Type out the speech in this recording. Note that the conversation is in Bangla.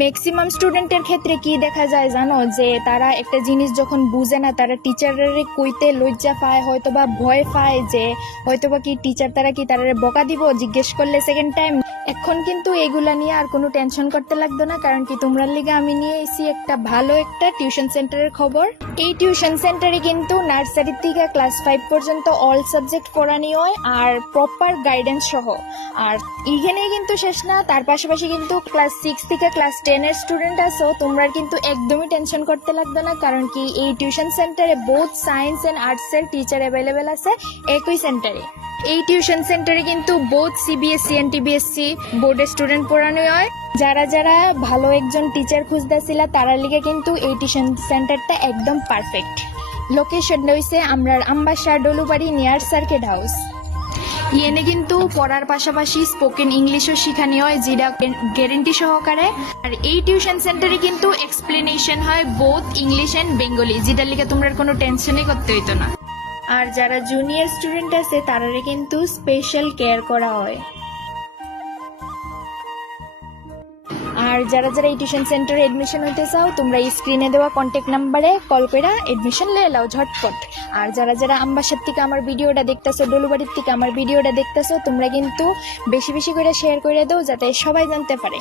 ম্যাক্সিমাম স্টুডেন্টের ক্ষেত্রে কি দেখা যায় জানো, যে তারা একটা জিনিস যখন বুঝে না তারা টিচারের কইতে লজ্জা পায়, হয়তো বা ভয় পায় যে হয়তো বা কি টিচার তারা কি তারা বকা দিব জিজ্ঞেস করলে সেকেন্ড টাইম। এখন কিন্তু এগুলা নিয়ে আর কোনো টেনশন করতে লাগতো না, কারণ কি তোমরা লিগে আমি নিয়ে এসেছি একটা ভালো একটা টিউশন সেন্টারের খবর। এই টিউশন সেন্টারে কিন্তু নার্সারি থেকে ক্লাস 5 পর্যন্ত অল সাবজেক্ট পড়ানি হয় আর প্রপার গাইডেন্স সহ। আর এখানে কিন্তু শেষ না, তার পাশাপাশি কিন্তু ক্লাস 6 থেকে ক্লাস 10 এর স্টুডেন্ট আছো, তোমরা কিন্তু একদমই টেনশন করতে লাগবে না, কারণ কি এই টিউশন সেন্টারে বোথ সায়েন্স এন্ড আর্টস এর টিচার অ্যাভেলেবেল আছে একই সেন্টারে। এই টিউশন সেন্টারে কিন্তু বোথ সিবিএসসি এন্ড টিবিএসসি বোর্ডের স্টুডেন্ট পড়ানো হয়। যারা যারা ভালো একজন টিচার খুঁজতেছিল তারা লিগে কিন্তু এই টিউশন সেন্টারটা একদম পারফেক্ট। লোকেশনটা হইছে আমরার Ambassa Dolubari near circuit house. ইয়েনে কিন্তু পড়ার পাশাপাশি স্পোকেন ইংলিশও শেখানো হয়, যেটা গ্যারেন্টি সহকারে। আর এই টিউশন সেন্টারে কিন্তু এক্সপ্লেনেশন হয় বোথ ইংলিশ এন্ড বেঙ্গলি, যেটার লিগে তোমরা কোনো টেনশনই করতে হইতো না। আর যারা জুনিয়র স্টুডেন্ট আছে তারারে কিন্তু স্পেশাল কেয়ার করা হয়। আর যারা যারা এই টিউশন সেন্টারে এডমিশন হইতে চাও, তোমরা এই স্ক্রিনে দেওয়া কন্ট্যাক্ট নাম্বারে কল করে এডমিশন লয়ে নাও ঝটপট। আর যারা যারা আমবাসার থেকে আমার ভিডিওটা দেখতেছো, ডলুবাড়ির থেকে আমার ভিডিওটা দেখতেছো, তোমরা কিন্তু বেশি বেশি করে শেয়ার করে দাও যাতে সবাই জানতে পারে।